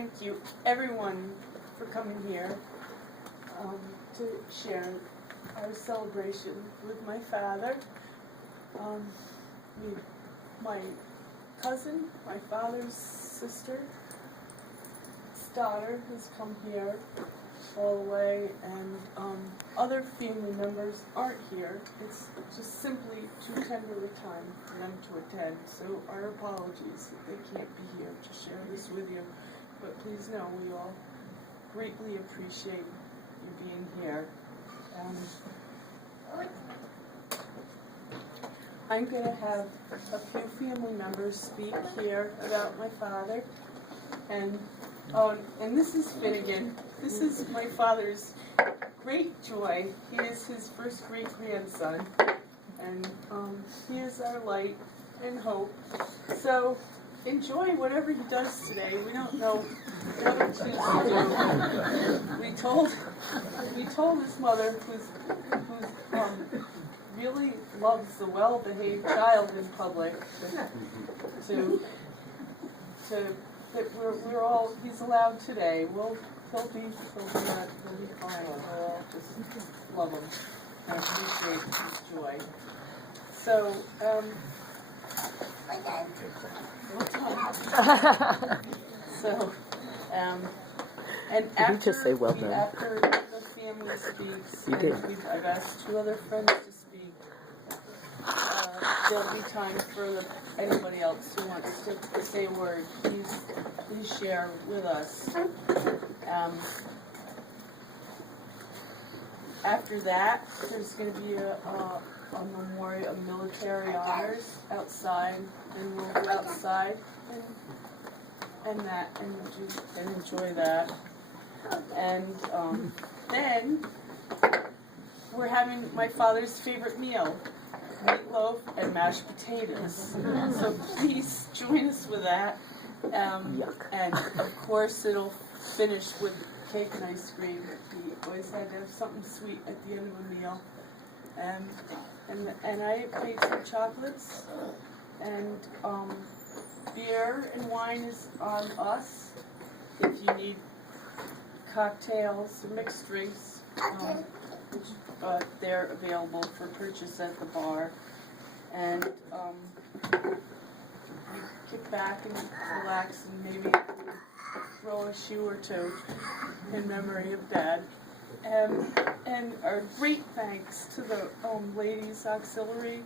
thank you, everyone, for coming here to share our celebration with my father. My cousin, my father's sister, his daughter has come here all the way, and other family members aren't here. It's just simply too tender a time for them to attend, so our apologies that they can't be here to share this with you. But please know we all greatly appreciate you being here. I'm going to have a few family members speak here about my father, and this is Finnegan. This is my father's great joy. He is his first great-grandson, and he is our light and hope. So enjoy whatever he does today. We don't know what he's going to do. We told his mother, who's really loves the well-behaved child in public, that we're all, he's allowed today. He'll be fine. We'll all just love him and appreciate his joy. So, and after the family speaks, I've asked two other friends to speak. There'll be time for anybody else who wants to say a word. Please share with us. After that, there's going to be a memorial of military honors outside, and we'll go outside and enjoy that. And then we're having my father's favorite meal, meatloaf and mashed potatoes. So please join us with that. And of course it'll finish with cake and ice cream. We always had to have something sweet at the end of a meal. And I made some chocolates, and beer and wine is on us. If you need cocktails or mixed drinks, they're available for purchase at the bar. And kick back and relax and maybe throw a shoe or two in memory of Dad. And our great thanks to the Ladies Auxiliary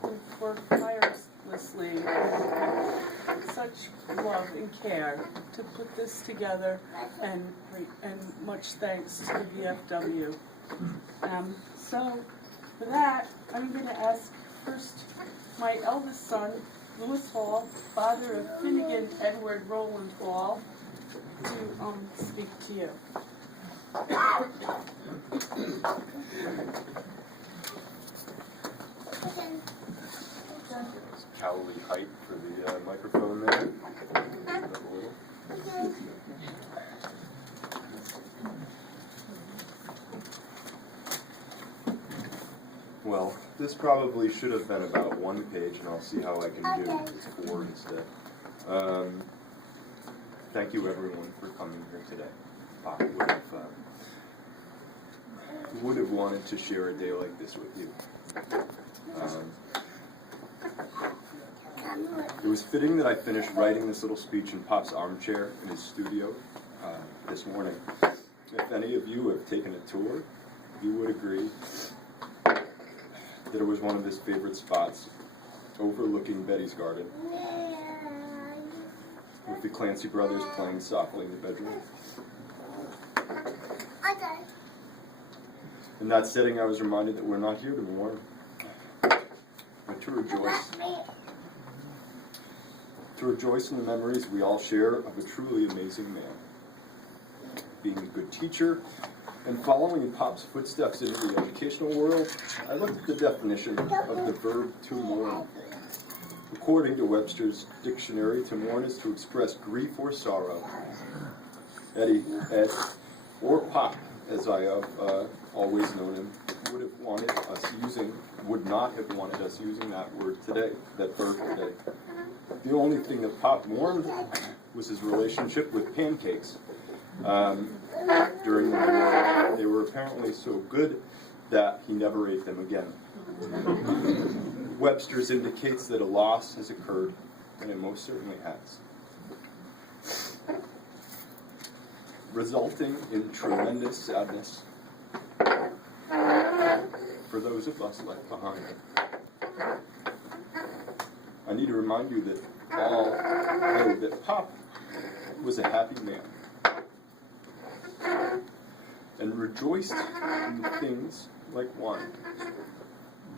who work tirelessly with such love and care to put this together, and much thanks to the VFW. So for that, I'm going to ask first my eldest son, Louis Hall, father of Finnegan Edward Roland Hall, to speak to you. Cowley height for the microphone there. Well, this probably should have been about 1 page, and I'll see how I can do it. It's 4 instead. Thank you everyone for coming here today. Pop would have wanted to share a day like this with you. It was fitting that I finished writing this little speech in Pop's armchair in his studio this morning. If any of you have taken a tour, you would agree that it was one of his favorite spots, overlooking Betty's garden, with the Clancy brothers playing softly in the bedroom. In that setting, I was reminded that we're not here to mourn, but to rejoice. To rejoice in the memories we all share of a truly amazing man. Being a good teacher and following in Pop's footsteps into the educational world, I looked at the definition of the verb to mourn. According to Webster's dictionary, to mourn is to express grief or sorrow. Eddie, Ed, or Pop, as I have always known him, would not have wanted us using that word today, that verb today. The only thing that Pop mourned was his relationship with pancakes. During the war, they were apparently so good that he never ate them again. Webster's indicates that a loss has occurred, and it most certainly has, resulting in tremendous sadness for those of us left behind. I need to remind you that all know that Pop was a happy man and rejoiced in things like wine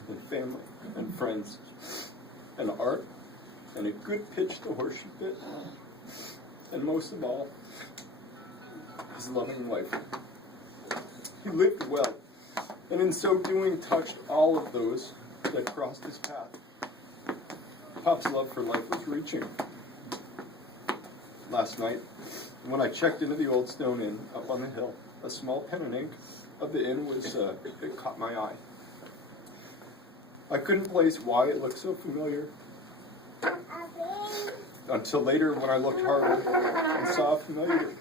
and family and friends and art and a good pitch to horseshoe bit, and most of all, his loving wife. He lived well, and in so doing touched all of those that crossed his path. Pop's love for life was reaching. Last night, when I checked into the Old Stone Inn up on the hill, a small pen and ink of the inn was, it caught my eye. I couldn't place why it looked so familiar until later when I looked harder and saw familiarity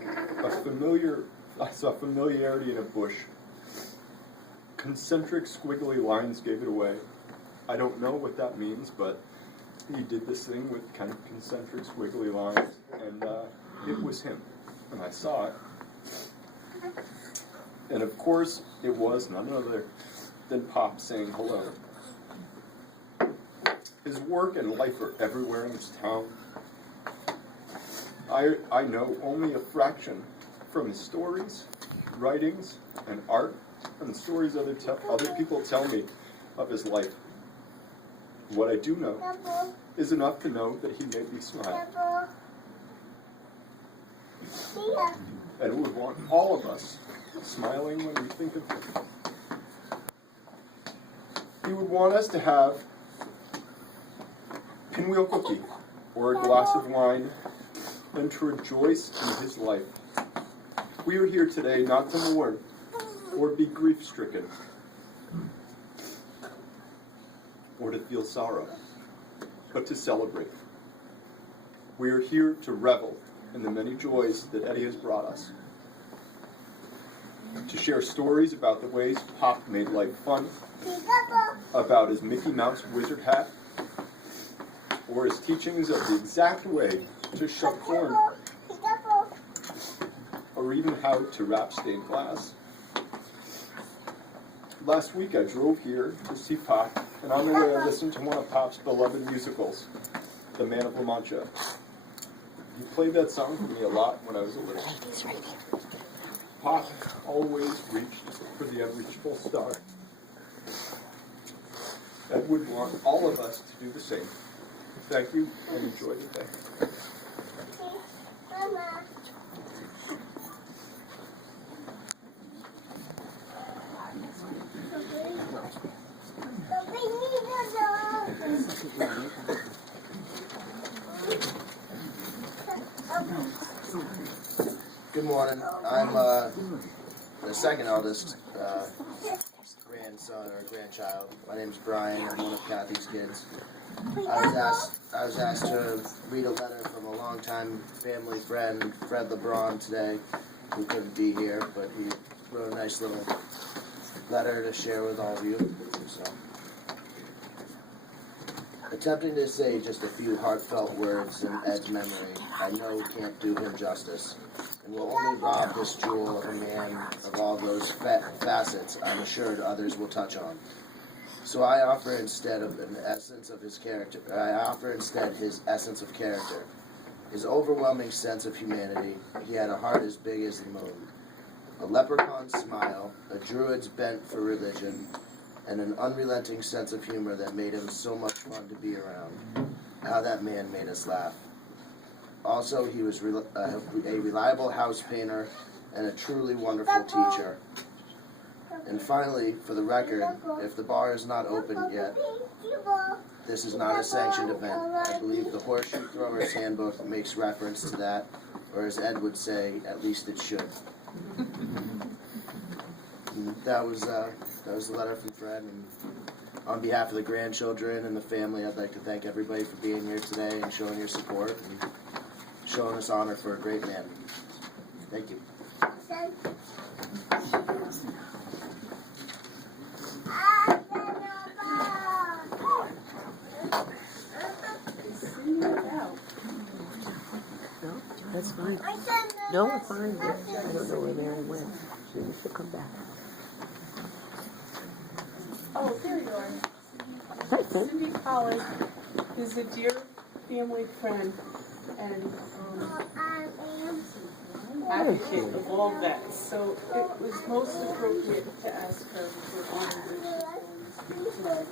in a bush. Concentric squiggly lines gave it away. I don't know what that means, but he did this thing with kind of concentric squiggly lines, and it was him, and I saw it. And of course, it was none other than Pop saying hello. His work and life are everywhere in this town. I know only a fraction from his stories, writings, and art, and the stories other people tell me of his life. What I do know is enough to know that he made me smile. And would want all of us smiling when we think of him. He would want us to have pinwheel cookie or a glass of wine and to rejoice in his life. We are here today not to mourn or be grief-stricken or to feel sorrow, but to celebrate. We are here to revel in the many joys that Eddie has brought us, to share stories about the ways Pop made life fun, about his Mickey Mouse wizard hat, or his teachings of the exact way to shuck corn, or even how to wrap stained glass. Last week I drove here to see Pop, and on the way I listened to one of Pop's beloved musicals, The Man of La Mancha. He played that song for me a lot when I was a little. Pop always reached for the unreachable star. Ed would want all of us to do the same. Thank you, and enjoy the day. Good morning. I'm the second eldest grandson or grandchild. My name's Brian. I'm one of Kathy's kids. I was asked to read a letter from a longtime family friend, Fred Lebrun, today, who couldn't be here, but he wrote a nice little letter to share with all of you. So, attempting to say just a few heartfelt words in Ed's memory, I know can't do him justice, and will only rob this jewel of a man of all those facets I'm assured others will touch on. So I offer instead of an essence of his character. I offer instead his essence of character, his overwhelming sense of humanity. He had a heart as big as the moon, a leprechaun's smile, a druid's bent for religion, and an unrelenting sense of humor that made him so much fun to be around. How that man made us laugh. Also, he was a reliable house painter and a truly wonderful teacher. And finally, for the record, if the bar is not open yet, this is not a sanctioned event. I believe the Horseshoe Throwers Handbook makes reference to that, or as Ed would say, at least it should. That was the letter from Fred, and on behalf of the grandchildren and the family, I'd like to thank everybody for being here today and showing your support and showing us honor for a great man. Thank you. No, that's fine. No, we're fine. I don't know where Mary went. She needs to come back. Oh, there you are. Hi, Ken. Cindy Pollard is a dear family friend and advocate of all vets. So it was most appropriate to ask her for honor tonight.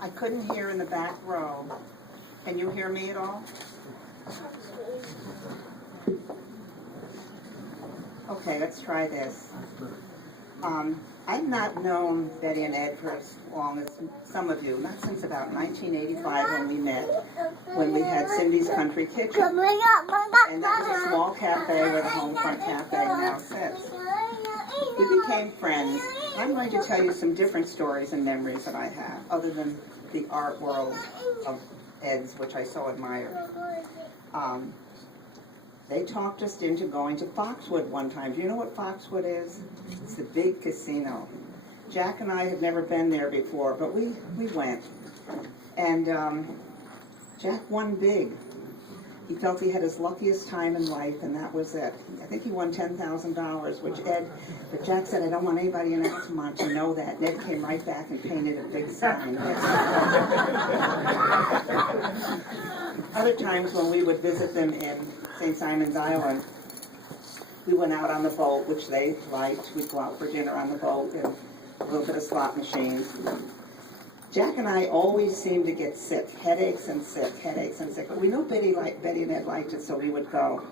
I couldn't hear in the back row. Can you hear me at all? Okay, let's try this. I've not known Betty and Ed for as long as some of you, not since about 1985 when we met, when we had Cindy's Country Kitchen. And that was a small cafe where the Homefront Cafe now sits. We became friends. I'm going to tell you some different stories and memories that I have, other than the art world of Ed's, which I so admire. They talked us into going to Foxwood one time. Do you know what Foxwood is? It's the big casino. Jack and I had never been there before, but we went. And Jack won big. He felt he had his luckiest time in life, and that was it. I think he won $10,000, but Jack said, I don't want anybody in Altamont to know that. And Ed came right back and painted a big sign. Other times when we would visit them in St. Simon's Island, we went out on the boat, which they liked. We'd go out for dinner on the boat and a little bit of slot machines. Jack and I always seemed to get sick, headaches and sick. But we know Betty and Ed liked it, so we would go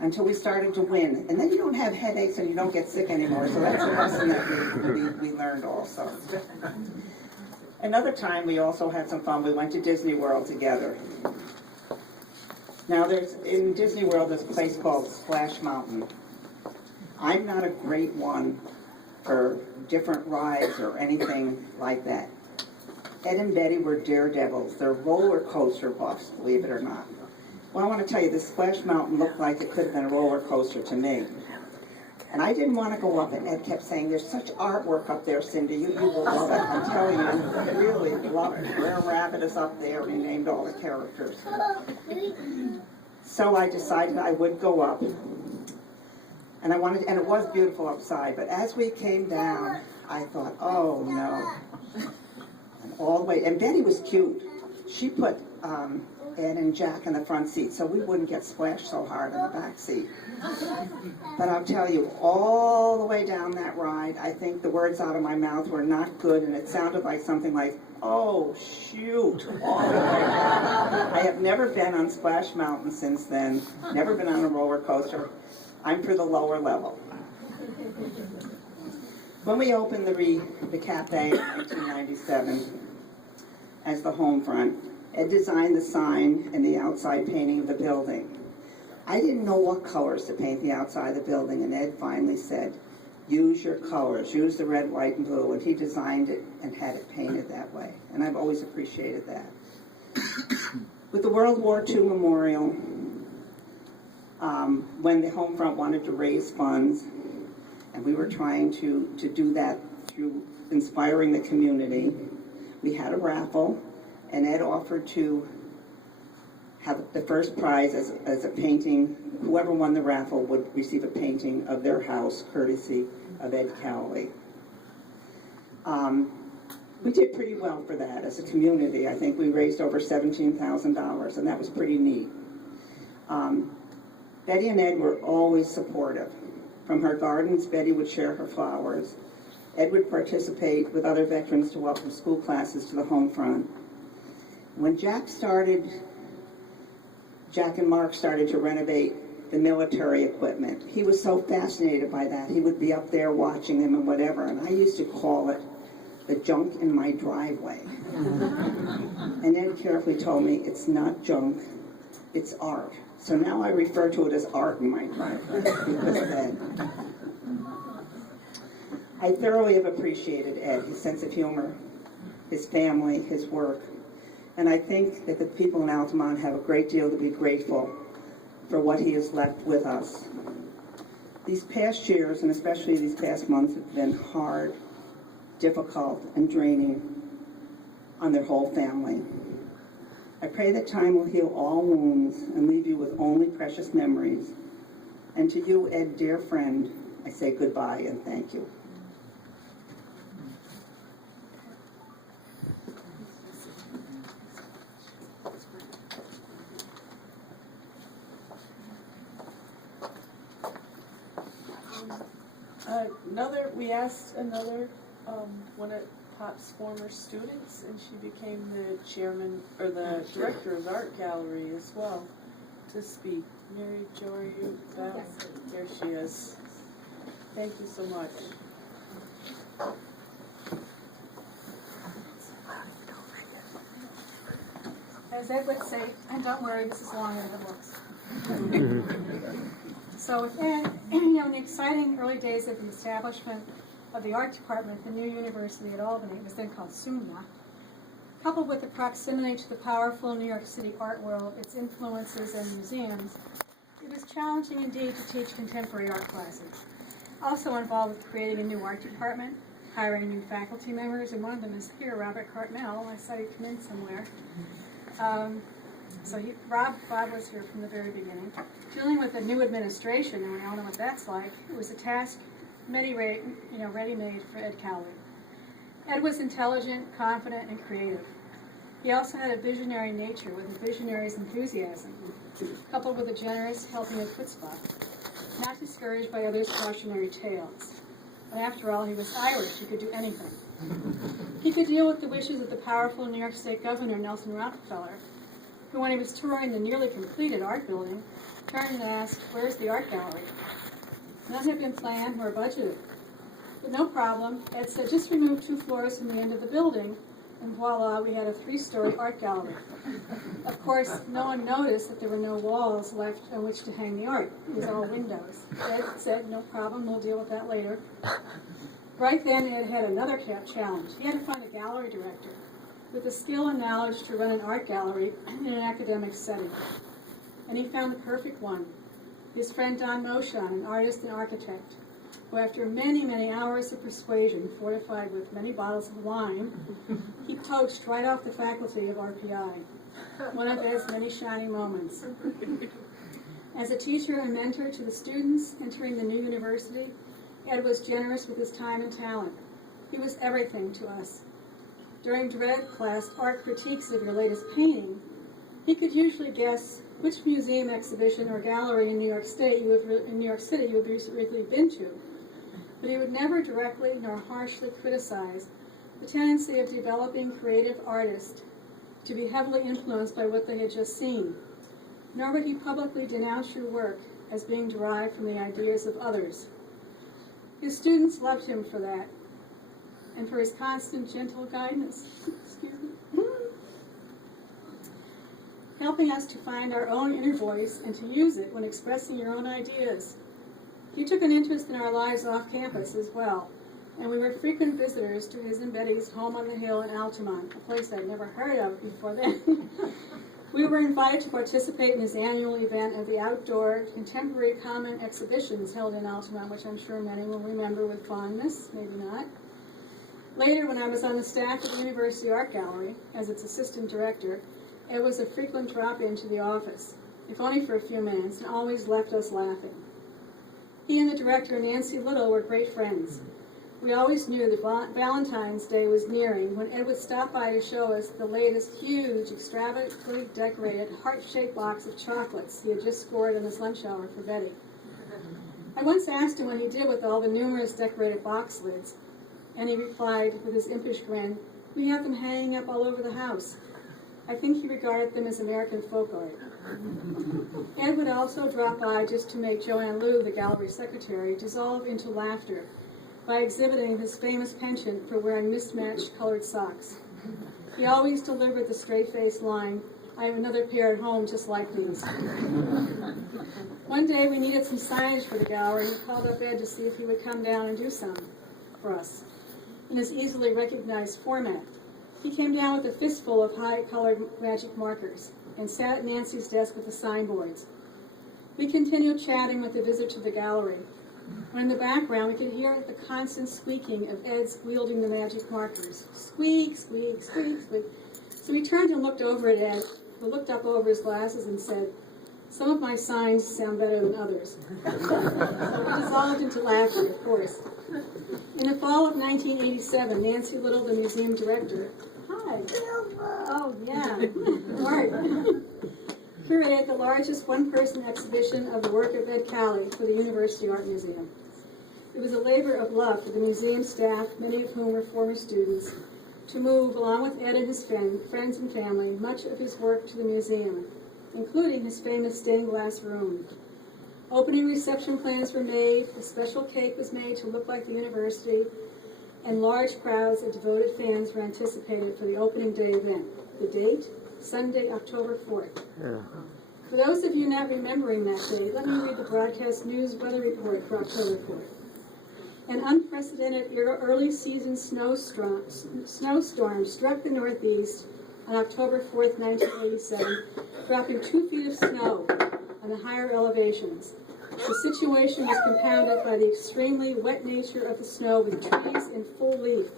until we started to win. And then you don't have headaches and you don't get sick anymore, so that's a lesson that we learned also. Another time we also had some fun. We went to Disney World together. Now in Disney World there's a place called Splash Mountain. I'm not a great one for different rides or anything like that. Ed and Betty were daredevils. They're roller coaster buffs, believe it or not. Well, I want to tell you, this Splash Mountain looked like it could have been a roller coaster to me. And I didn't want to go up, and Ed kept saying, there's such artwork up there, Cindy. You will love it. I'm telling you, I really love it. Rare Rabbit is up there. We named all the characters. So I decided I would go up. And it was beautiful outside, but as we came down, I thought, oh no. And all the way, and Betty was cute. She put Ed and Jack in the front seat so we wouldn't get splashed so hard in the back seat. But I'll tell you, all the way down that ride, I think the words out of my mouth were not good, and it sounded like something like, oh, shoot, all the way down. I have never been on Splash Mountain since then, never been on a roller coaster. I'm for the lower level. When we opened the cafe in 1997 as the Homefront, Ed designed the sign and the outside painting of the building. I didn't know what colors to paint the outside of the building, and Ed finally said, use your colors, use the red, white, and blue, and he designed it and had it painted that way, and I've always appreciated that. With the World War II Memorial, when the Homefront wanted to raise funds, and we were trying to do that through inspiring the community, we had a raffle, and Ed offered to have the first prize as a painting. Whoever won the raffle would receive a painting of their house, courtesy of Ed Cowley. We did pretty well for that as a community. I think we raised over $17,000, and that was pretty neat. Betty and Ed were always supportive. From her gardens, Betty would share her flowers. Ed would participate with other veterans to welcome school classes to the Homefront. When Jack and Mark started to renovate the military equipment, he was so fascinated by that. He would be up there watching them and whatever, and I used to call it the junk in my driveway. And Ed carefully told me, it's not junk, it's art. So now I refer to it as art in my driveway because of Ed. I thoroughly have appreciated Ed, his sense of humor, his family, his work. And I think that the people in Altamont have a great deal to be grateful for what he has left with us. These past years, and especially these past months, have been hard, difficult, and draining on their whole family. I pray that time will heal all wounds and leave you with only precious memories. And to you, Ed, dear friend, I say goodbye and thank you. We asked another one of Pop's former students, and she became the chairman or the director of the art gallery as well, to speak. Mary Jo, are you back? Yes. There she is. Thank you so much. As Ed would say, and don't worry, this is longer than it looks. So within, the exciting early days of the establishment of the art department at the new university at Albany, it was then called SUNY, coupled with the proximity to the powerful New York City art world, its influences and museums, it was challenging indeed to teach contemporary art classes. Also involved with creating a new art department, hiring new faculty members, and one of them is here, Robert Cartmel. I saw you come in somewhere. Bob was here from the very beginning. Dealing with the new administration, and we all know what that's like, it was a task ready-made for Ed Cowley. Ed was intelligent, confident, and creative. He also had a visionary nature with a visionary's enthusiasm, coupled with a generous, helping of chutzpah, not discouraged by others' cautionary tales. But after all, he was Irish. He could do anything. He could deal with the wishes of the powerful New York State Governor, Nelson Rockefeller, who, when he was touring the nearly completed art building, turned and asked, "Where's the art gallery?" None had been planned nor budgeted. But no problem. Ed said, "Just remove 2 floors from the end of the building, and voila, we had a 3-story art gallery." Of course, no one noticed that there were no walls left on which to hang the art. It was all windows. Ed said, "No problem, we'll deal with that later." Right then, Ed had another challenge. He had to find a gallery director with the skill and knowledge to run an art gallery in an academic setting. And he found the perfect one. His friend Don Moshon, an artist and architect, who after many, many hours of persuasion, fortified with many bottles of wine, he poached right off the faculty of RPI. One of Ed's many shining moments. As a teacher and mentor to the students entering the new university, Ed was generous with his time and talent. He was everything to us. During dread class art critiques of your latest painting, he could usually guess which museum exhibition or gallery in New York City you had recently been to, but he would never directly nor harshly criticize the tendency of developing creative artists to be heavily influenced by what they had just seen, nor would he publicly denounce your work as being derived from the ideas of others. His students loved him for that, and for his constant, gentle guidance. Helping us to find our own inner voice and to use it when expressing your own ideas. He took an interest in our lives off campus as well, and we were frequent visitors to his and Betty's home on the hill in Altamont, a place I'd never heard of before then. We were invited to participate in his annual event of the outdoor contemporary comment exhibitions held in Altamont, which I'm sure many will remember with fondness, maybe not. Later, when I was on the staff of the University Art Gallery as its assistant director, it was a frequent drop-in to the office, if only for a few minutes, and always left us laughing. He and the director, Nancy Little, were great friends. We always knew that Valentine's Day was nearing when Ed would stop by to show us the latest huge, extravagantly decorated, heart-shaped box of chocolates he had just scored in his lunch hour for Betty. I once asked him what he did with all the numerous decorated box lids, and he replied with his impish grin, "We have them hanging up all over the house." I think he regarded them as American folk art. Ed would also drop by just to make Joanne Liu, the gallery secretary, dissolve into laughter by exhibiting his famous penchant for wearing mismatched colored socks. He always delivered the straight-faced line, "I have another pair at home just like these." One day we needed some signage for the gallery, and we called up Ed to see if he would come down and do some for us in his easily recognized format. He came down with a fistful of high-colored magic markers and sat at Nancy's desk with the signboards. We continued chatting with the visitor to the gallery. When in the background, we could hear the constant squeaking of Ed's wielding the magic markers. Squeak, squeak, squeak, squeak. So we turned and looked over at Ed, who looked up over his glasses and said, "Some of my signs sound better than others." So we dissolved into laughter, of course. In the fall of 1987, Nancy Little, the museum director, hi. Oh, yeah. Art. Curated the largest one-person exhibition of the work of Ed Cowley for the University Art Museum. It was a labor of love for the museum staff, many of whom were former students, to move, along with Ed and his friends and family, much of his work to the museum, including his famous stained glass room. Opening reception plans were made, a special cake was made to look like the university, and large crowds of devoted fans were anticipated for the opening day event. The date? Sunday, October 4th. For those of you not remembering that date, let me read the broadcast news weather report for October 4th. An unprecedented early season snowstorm struck the Northeast on October 4th, 1987, dropping 2 feet of snow on the higher elevations. The situation was compounded by the extremely wet nature of the snow with trees in full leaf,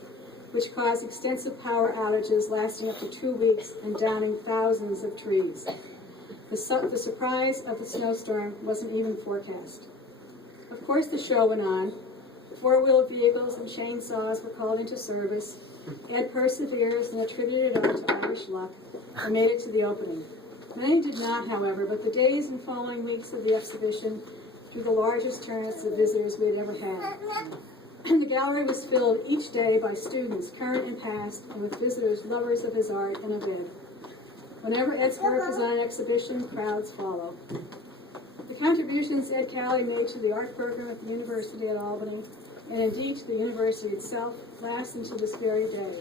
which caused extensive power outages lasting up to 2 weeks and downing thousands of trees. The surprise of the snowstorm wasn't even forecast. Of course, the show went on. 4-wheeled vehicles and chainsaws were called into service. Ed perseveres and attributed it all to Irish luck and made it to the opening. Many did not, however, but the days and following weeks of the exhibition drew the largest turnout of visitors we had ever had. The gallery was filled each day by students, current and past, and with visitors lovers of his art and of Ed. Whenever Ed's work is on an exhibition, crowds follow. The contributions Ed Cowley made to the art program at the University at Albany, and indeed to the university itself, last until this very day.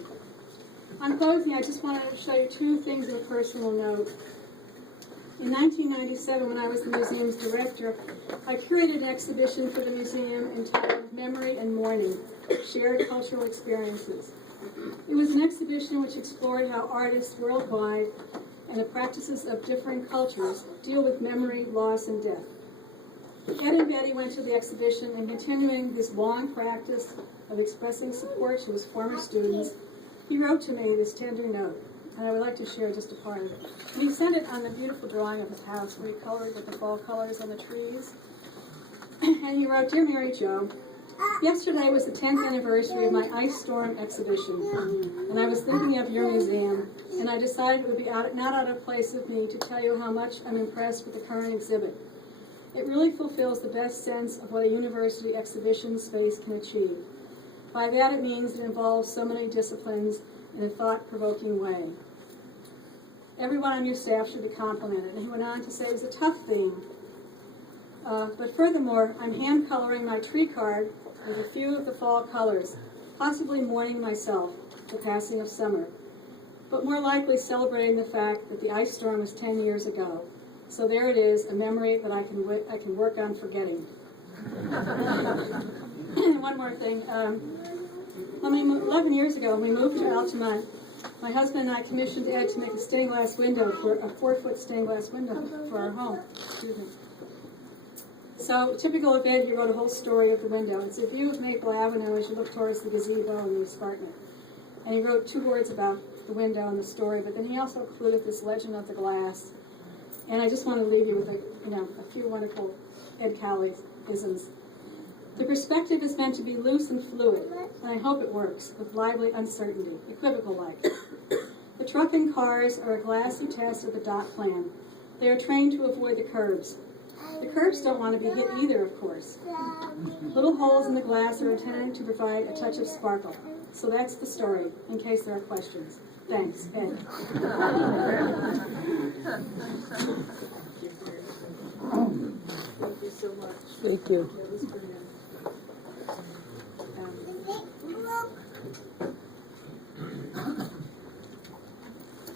On closing, I just wanted to show you 2 things of a personal note. In 1997, when I was the museum's director, I curated an exhibition for the museum entitled Memory and Mourning, Shared Cultural Experiences. It was an exhibition which explored how artists worldwide and the practices of different cultures deal with memory, loss, and death. Ed and Betty went to the exhibition, and continuing this long practice of expressing support to his former students, he wrote to me this tender note, and I would like to share just a part of it. And he sent it on the beautiful drawing of his house where he colored with the fall colors on the trees. And he wrote, "Dear Mary Jo, yesterday was the 10th anniversary of my Ice Storm exhibition, and I was thinking of your museum, and I decided it would be not out of place of me to tell you how much I'm impressed with the current exhibit. It really fulfills the best sense of what a university exhibition space can achieve. By that it means it involves so many disciplines in a thought-provoking way. Everyone on your staff should be complimented." And he went on to say it was a tough theme. But furthermore, I'm hand-coloring my tree card with a few of the fall colors, possibly mourning myself, the passing of summer, but more likely celebrating the fact that the ice storm was 10 years ago. So there it is, a memory that I can work on forgetting. One more thing. 11 years ago, when we moved to Altamont, my husband and I commissioned Ed to make a stained glass window, for a 4-foot stained glass window for our home. Excuse me. So, typical of Ed, he wrote a whole story of the window. It's a view of Maple Avenue as you look towards the gazebo and the escarpment. And he wrote 2 words about the window and the story, but then he also included this legend of the glass. And I just want to leave you with a few wonderful Ed Cowley isms. The perspective is meant to be loose and fluid, and I hope it works, with lively uncertainty, equivocal-like. The truck and cars are a glassy test of the dot plan. They are trained to avoid the curbs. The curbs don't want to be hit either, of course. Little holes in the glass are intended to provide a touch of sparkle. So that's the story, in case there are questions. Thanks, Ed. Thank you so much. Thank you. That was brilliant.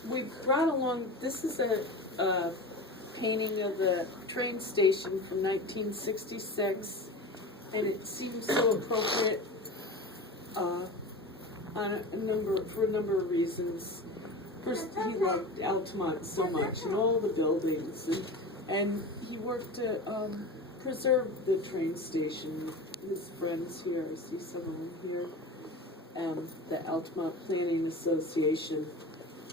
We brought along, this is a painting of the train station from 1966, and it seems so appropriate for a number of reasons. First, he loved Altamont so much and all the buildings, and he worked to preserve the train station with his friends here. I see some of them here. The Altamont Planning Association.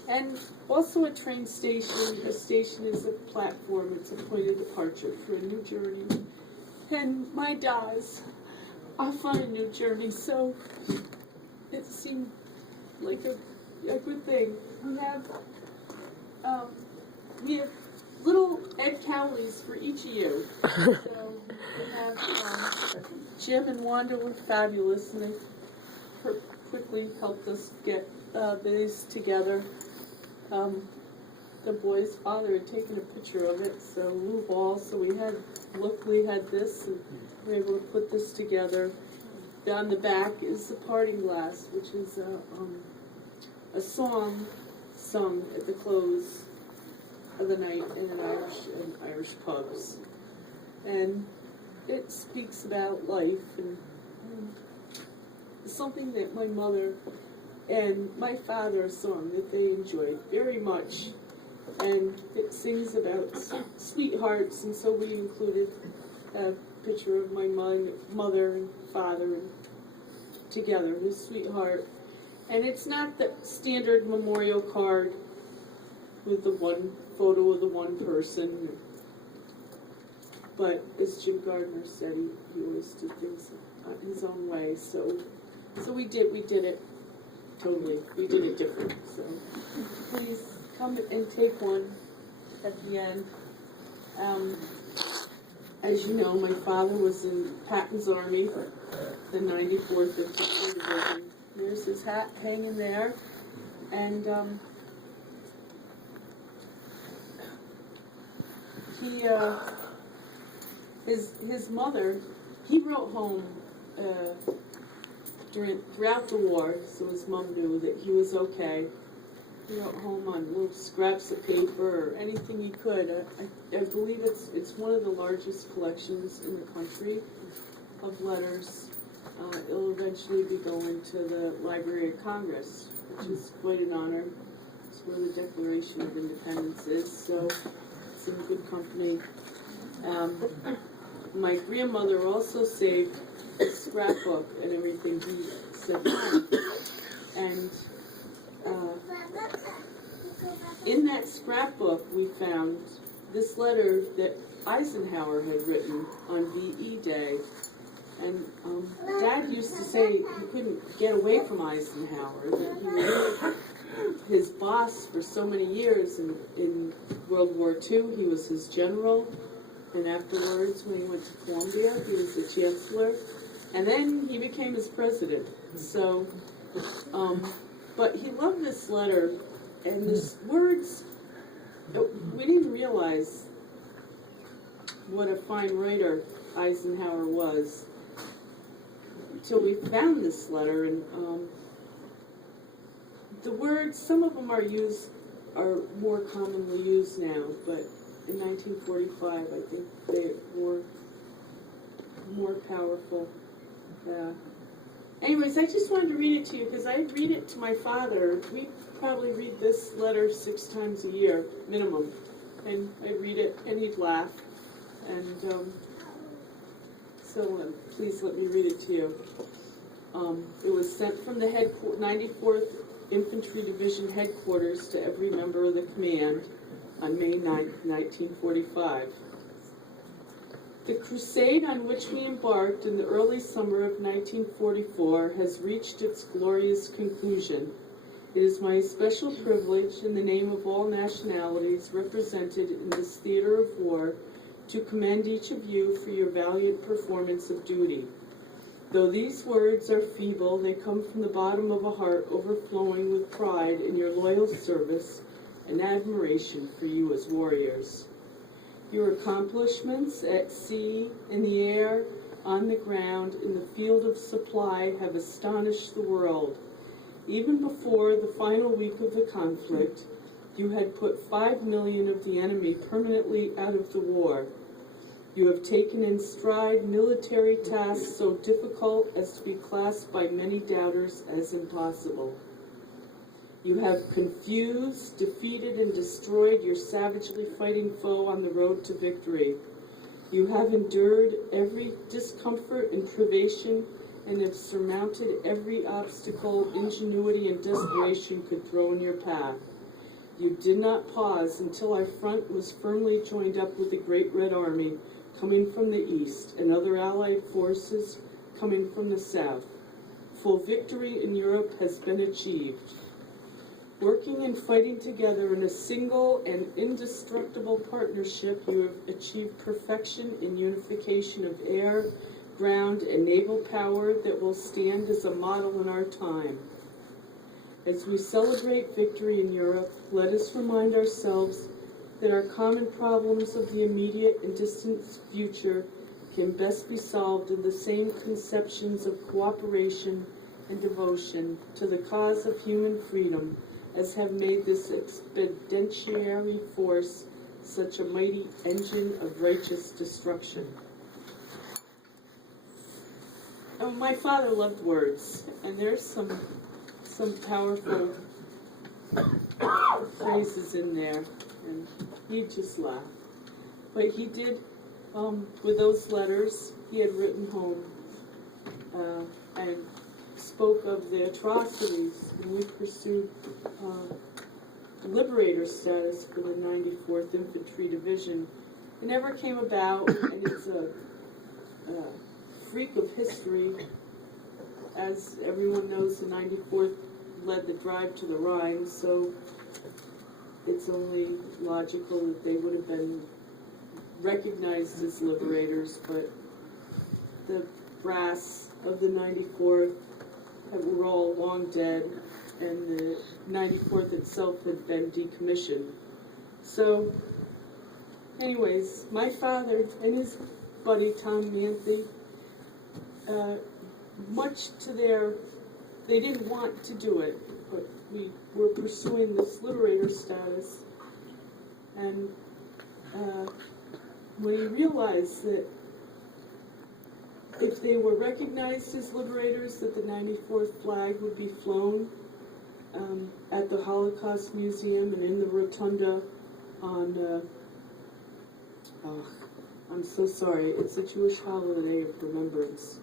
And also a train station. A station is a platform, it's a point of departure for a new journey. And my dad's off on a new journey, so it seemed like a good thing. We have little Ed Cowleys for each of you. So we have Jim and Wanda were fabulous, and they quickly helped us get these together. The boy's father had taken a picture of it, so Lou Ball, so we luckily had this, and we were able to put this together. Down the back is the parting glass, which is a song sung at the close of the night in Irish pubs. And it speaks about life and something that my mother and my father, a song that they enjoyed very much. And it sings about sweethearts, and so we included a picture of my mother and father together, his sweetheart. And it's not the standard memorial card with the one photo of the one person, but as Jim Gardner said, he always did things his own way. So we did it totally. We did it different. So please come and take one at the end. As you know, my father was in Patton's Army, the 94th Infantry Division. Here's his hat hanging there, and his mother, he wrote home throughout the war, so his mom knew that he was okay. He wrote home on little scraps of paper or anything he could. I believe it's one of the largest collections in the country of letters. It'll eventually be going to the Library of Congress, which is quite an honor. It's where the Declaration of Independence is, so it's in good company. My grandmother also saved a scrapbook and everything he sent home. And in that scrapbook we found this letter that Eisenhower had written on VE Day. And Dad used to say he couldn't get away from Eisenhower, that he was his boss for so many years. In World War II, he was his general. And afterwards, when he went to Columbia, he was the chancellor. And then he became his president. So, but he loved this letter. And his words, we didn't realize what a fine writer Eisenhower was until we found this letter. And the words, some of them are more commonly used now, but in 1945 I think they were more powerful. Anyways, I just wanted to read it to you because I read it to my father. We probably read this letter 6 times a year, minimum. And I'd read it and he'd laugh. And so please let me read it to you. It was sent from the 94th Infantry Division headquarters to every member of the command on May 9th, 1945. The crusade on which we embarked in the early summer of 1944 has reached its glorious conclusion. It is my special privilege, in the name of all nationalities represented in this theater of war, to commend each of you for your valiant performance of duty. Though these words are feeble, they come from the bottom of a heart overflowing with pride in your loyal service and admiration for you as warriors. Your accomplishments at sea, in the air, on the ground, in the field of supply have astonished the world. Even before the final week of the conflict, you had put 5 million of the enemy permanently out of the war. You have taken in stride military tasks so difficult as to be classed by many doubters as impossible. You have confused, defeated, and destroyed your savagely fighting foe on the road to victory. You have endured every discomfort and privation and have surmounted every obstacle ingenuity and desperation could throw in your path. You did not pause until our front was firmly joined up with the Great Red Army coming from the east and other Allied forces coming from the south. Full victory in Europe has been achieved. Working and fighting together in a single and indestructible partnership, you have achieved perfection in unification of air, ground, and naval power that will stand as a model in our time. As we celebrate victory in Europe, let us remind ourselves that our common problems of the immediate and distant future can best be solved in the same conceptions of cooperation and devotion to the cause of human freedom as have made this expeditionary force such a mighty engine of righteous destruction. Oh, my father loved words, and there's some powerful phrases in there, and he'd just laugh. But he did, with those letters, he had written home and spoke of the atrocities, and we pursued liberator status for the 94th Infantry Division. It never came about, and it's a freak of history. As everyone knows, the 94th led the drive to the Rhine, so it's only logical that they would have been recognized as liberators, but the brass of the 94th were all long dead, and the 94th itself had been decommissioned. So, anyways, my father and his buddy Tom Manthe, much to their, they didn't want to do it, but we were pursuing this liberator status, and when he realized that if they were recognized as liberators, that the 94th flag would be flown at the Holocaust Museum and in the rotunda on, I'm so sorry, it's a Jewish holiday of remembrance.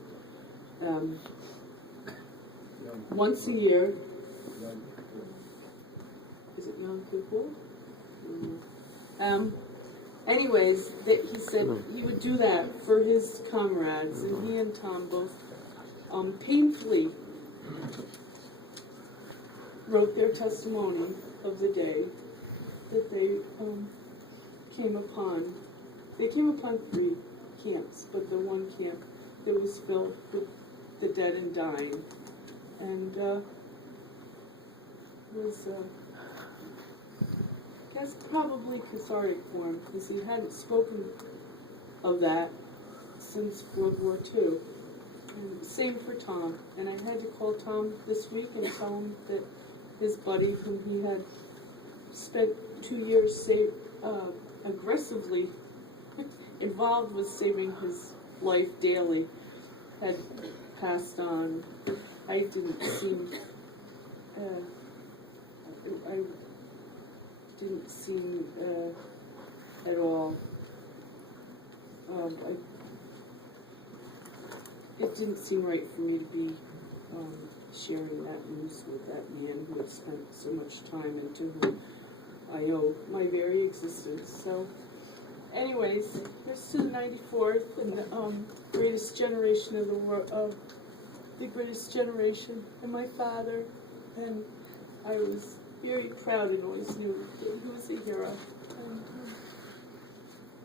Once a year, is it Yom Kippur? Anyways, he said he would do that for his comrades, and he and Tom both painfully wrote their testimony of the day that they came upon. They came upon 3 camps, but the one camp that was filled with the dead and dying, and was I guess probably cathartic for him, because he hadn't spoken of that since World War II. And same for Tom. And I had to call Tom this week and tell him that his buddy, whom he had spent 2 years aggressively involved with saving his life daily, had passed on. I didn't seem at all. It didn't seem right for me to be sharing that news with that man who had spent so much time and to whom I owe my very existence. So, anyways, here's to the 94th and the greatest generation of the world, the greatest generation, and my father, and I was very proud and always knew that he was a hero.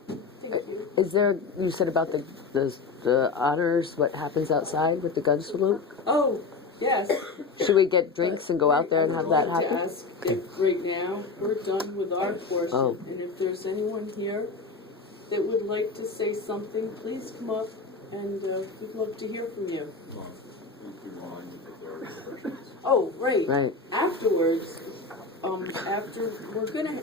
And, thank you. Is there, you said about the honors, what happens outside with the gun salute? Oh, yes. Should we get drinks and go out there and have that I would like happen? to ask if right now we're done with our portion, Oh. and if there's anyone here that would like to say something, please come up, and we'd love to hear from you. Oh, right. Right. Afterwards, after we're gonna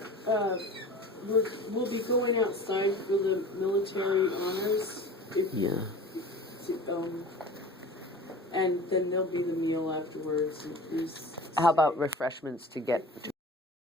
we'll be going outside for the military honors. Yeah. And then there'll be the meal afterwards. And please. How about refreshments to get